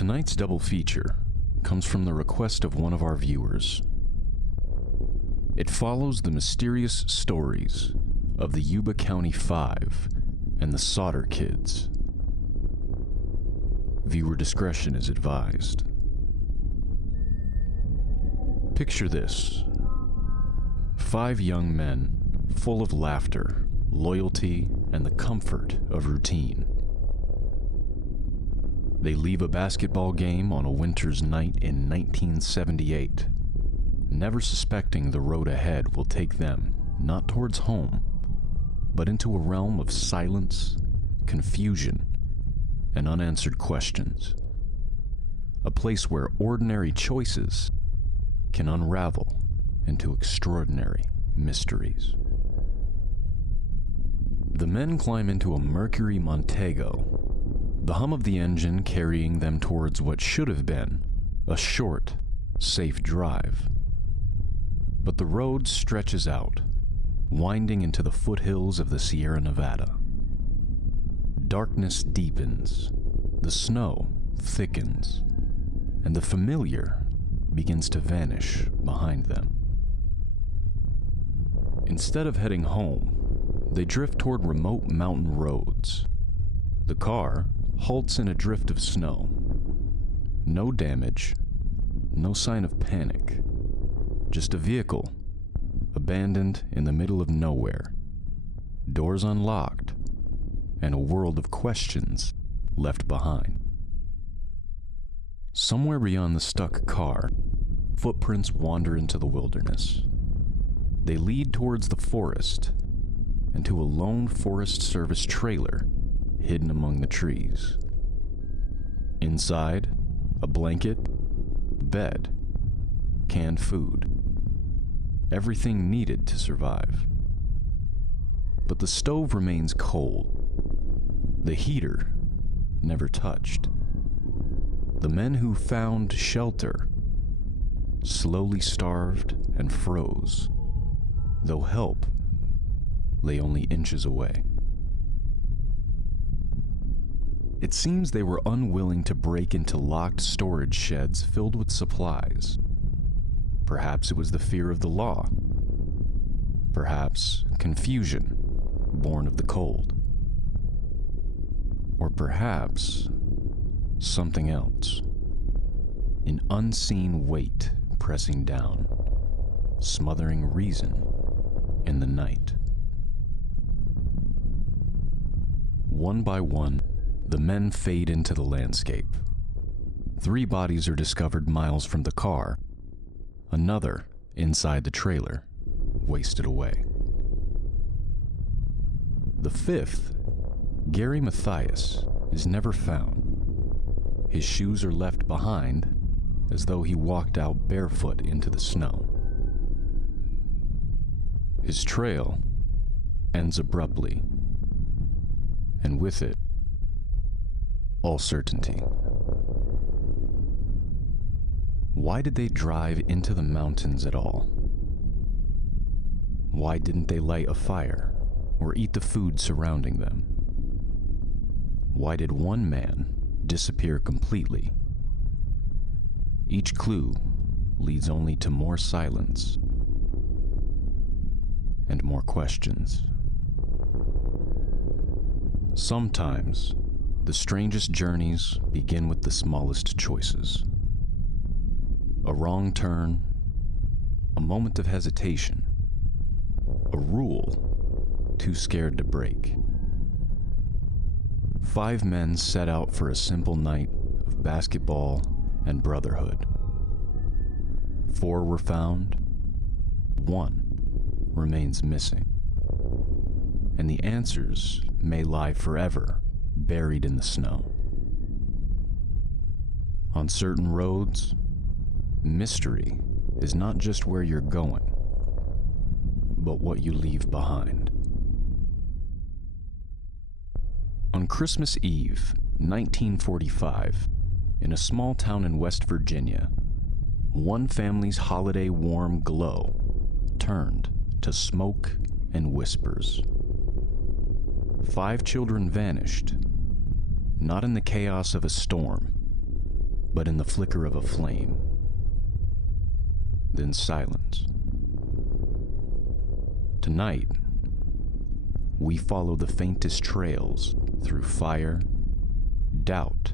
Tonight's double feature comes from the request of one of our viewers. It follows the mysterious stories of the Yuba County Five and the Sodder kids. Viewer discretion is advised. Picture this: 5 young men full of laughter, loyalty, and the comfort of routine. They leave a basketball game on a winter's night in 1978, never suspecting the road ahead will take them not towards home, but into a realm of silence, confusion, and unanswered questions. A place where ordinary choices can unravel into extraordinary mysteries. The men climb into a Mercury Montego, the hum of the engine carrying them towards what should have been a short, safe drive. But the road stretches out, winding into the foothills of the Sierra Nevada. Darkness deepens, the snow thickens, and the familiar begins to vanish behind them. Instead of heading home, they drift toward remote mountain roads. The car halts in a drift of snow. No damage, no sign of panic. Just a vehicle, abandoned in the middle of nowhere. Doors unlocked, and a world of questions left behind. Somewhere beyond the stuck car, footprints wander into the wilderness. They lead towards the forest and to a lone Forest Service trailer hidden among the trees. Inside, a blanket, bed, canned food, everything needed to survive. But the stove remains cold. The heater never touched. The men who found shelter slowly starved and froze, though help lay only inches away. It seems they were unwilling to break into locked storage sheds filled with supplies. Perhaps it was the fear of the law. Perhaps confusion, born of the cold. Or perhaps something else. An unseen weight pressing down, smothering reason in the night. One by one, the men fade into the landscape. 3 bodies are discovered miles from the car, another inside the trailer, wasted away. The 5th, Gary Mathias, is never found. His shoes are left behind as though he walked out barefoot into the snow. His trail ends abruptly, and with it, all certainty. Why did they drive into the mountains at all? Why didn't they light a fire or eat the food surrounding them? Why did one man disappear completely? Each clue leads only to more silence and more questions. Sometimes, the strangest journeys begin with the smallest choices. A wrong turn, a moment of hesitation, a rule too scared to break. 5 men set out for a simple night of basketball and brotherhood. 4 were found, 1 remains missing. And the answers may lie forever buried in the snow. On certain roads, mystery is not just where you're going, but what you leave behind. On Christmas Eve, 1945, in a small town in West Virginia, one family's holiday warm glow turned to smoke and whispers. 5 children vanished, not in the chaos of a storm, but in the flicker of a flame. Then silence. Tonight, we follow the faintest trails through fire, doubt,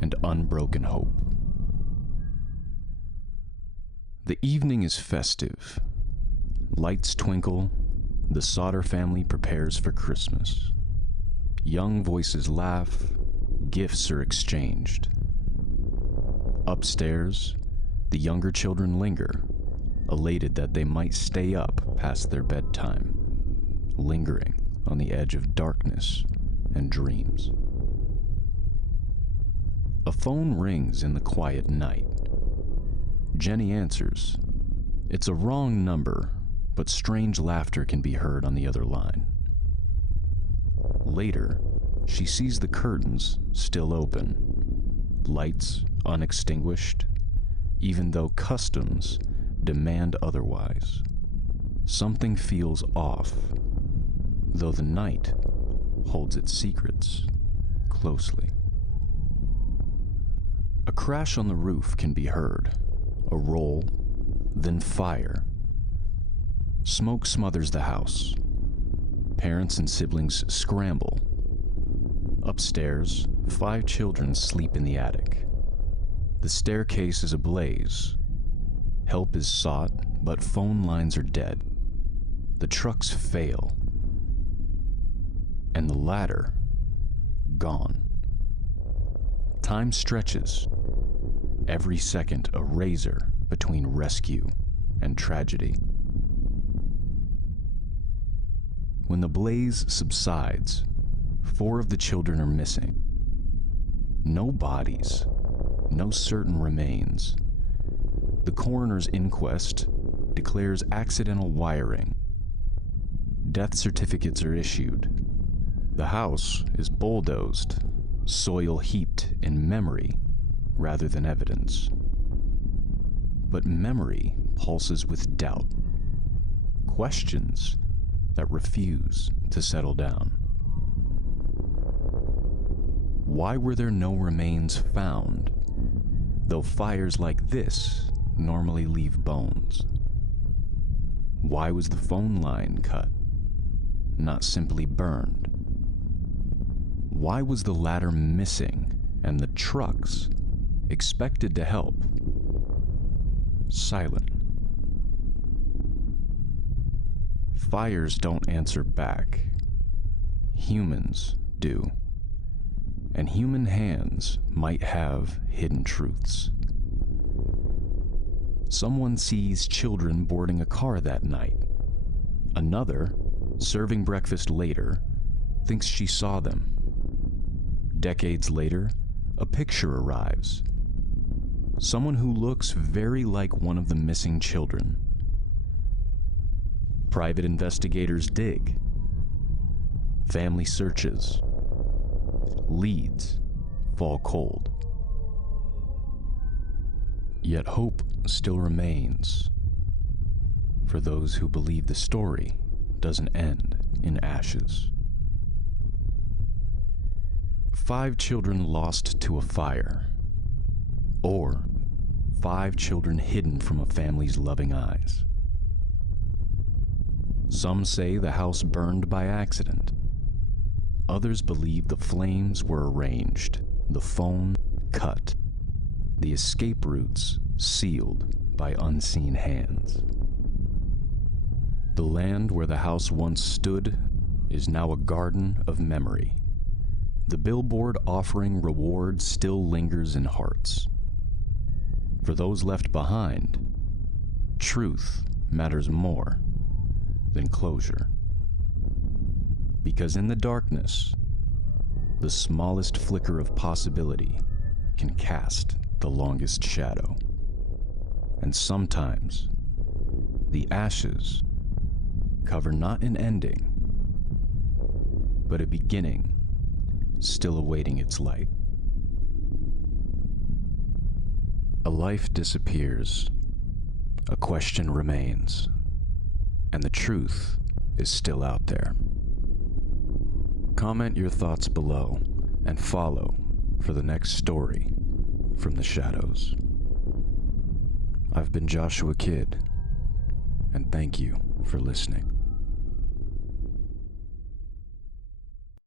and unbroken hope. The evening is festive. Lights twinkle. The Sodder family prepares for Christmas. Young voices laugh. Gifts are exchanged. Upstairs, the younger children linger, elated that they might stay up past their bedtime, lingering on the edge of darkness and dreams. A phone rings in the quiet night. Jenny answers. It's a wrong number, but strange laughter can be heard on the other line. Later, she sees the curtains still open, lights unextinguished, even though customs demand otherwise. Something feels off, though the night holds its secrets closely. A crash on the roof can be heard, a roll, then fire. Smoke smothers the house. Parents and siblings scramble. Upstairs, 5 children sleep in the attic. The staircase is ablaze. Help is sought, but phone lines are dead. The trucks fail. And the ladder, gone. Time stretches. Every second a razor between rescue and tragedy. When the blaze subsides, 4 of the children are missing. No bodies, no certain remains. The coroner's inquest declares accidental wiring. Death certificates are issued. The house is bulldozed, soil heaped in memory rather than evidence. But memory pulses with doubt, questions that refuse to settle down. Why were there no remains found, though fires like this normally leave bones? Why was the phone line cut, not simply burned? Why was the ladder missing and the trucks, expected to help, silent? Fires don't answer back. Humans do. And human hands might have hidden truths. Someone sees children boarding a car that night. Another, serving breakfast later, thinks she saw them. Decades later, a picture arrives. Someone who looks very like one of the missing children. Private investigators dig. Family searches. Leads fall cold. Yet hope still remains for those who believe the story doesn't end in ashes. 5 children lost to a fire, or 5 children hidden from a family's loving eyes. Some say the house burned by accident. Others believe the flames were arranged, the phone cut, the escape routes sealed by unseen hands. The land where the house once stood is now a garden of memory. The billboard offering rewards still lingers in hearts. For those left behind, truth matters more than closure. Because in the darkness, the smallest flicker of possibility can cast the longest shadow. And sometimes, the ashes cover not an ending, but a beginning still awaiting its light. A life disappears, a question remains, and the truth is still out there. Comment your thoughts below and follow for the next story from the shadows. I've been Joshua Kidd, and thank you for listening.